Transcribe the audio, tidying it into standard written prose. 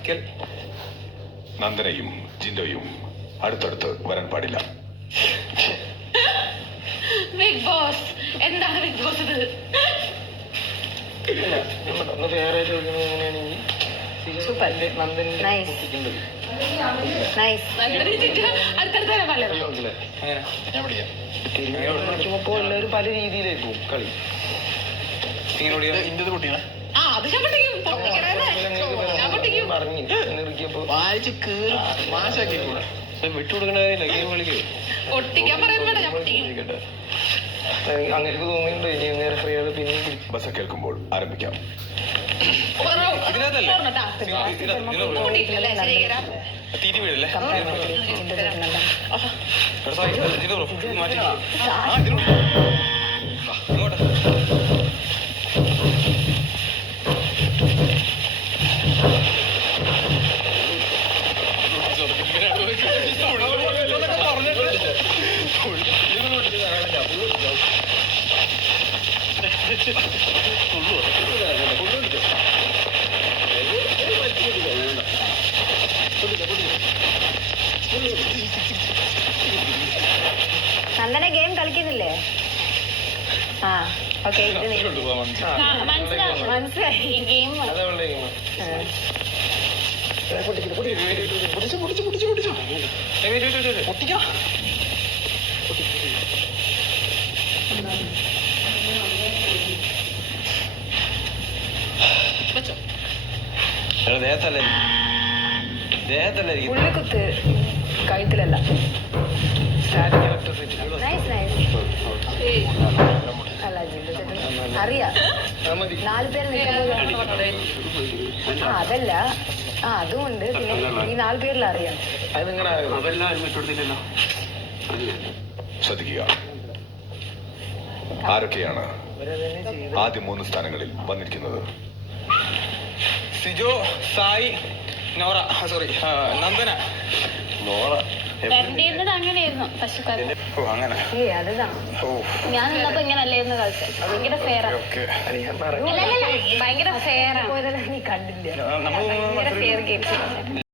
Practical. നന്ദനയും ജിൻഡോയും അടുത്തടുത്ത് വരാൻ പാടില്ല. ബിഗ് ബോസ് എന്താണ് ബിഗ് ബോസ് ഇത്? വേറെ ചോദിക്കുന്നത് എല്ലാവരും പല രീതിയിലേക്ക് പോകും കളി. അങ്ങനെ തോന്നിയിട്ടുണ്ട്. ഇനി നേരെ ഫ്രീ ആയത് പിന്നെ ബസ് കേൾക്കുമ്പോൾ ആരംഭിക്കാം. നന്ദന ഗെയിം കളിക്കുന്നില്ലേ? ആ ഓക്കെ, മനസ്സിലായി ഗെയിം. ഉള്ളിക്കുത്ത് കഴുത്തിലല്ല. അറിയാം 4 പേര് നിൽക്കുമ്പോൾ അതല്ല. അതുകൊണ്ട് പിന്നെ ഈ 4 പേരിൽ അറിയാം. ശ്രദ്ധിക്കുക, ആരൊക്കെയാണ് ആദ്യ 3 സ്ഥാനങ്ങളിൽ വന്നിരിക്കുന്നത്? സിജോ, സായി, നോറ, സോറി നന്ദന. നോറ അങ്ങനെയായിരുന്നു പശുക്കാരൻ. അങ്ങനെ ഞാൻ നിന്നപ്പോ ഇങ്ങനെ അല്ലായിരുന്നു കളിച്ചത്. ഭയങ്കര ഫെയറാ, ഭയങ്കര ഫെയറാ. നീ കണ്ടില്ല. നമ്മൾ ഫെയർ ഗെയിംസ്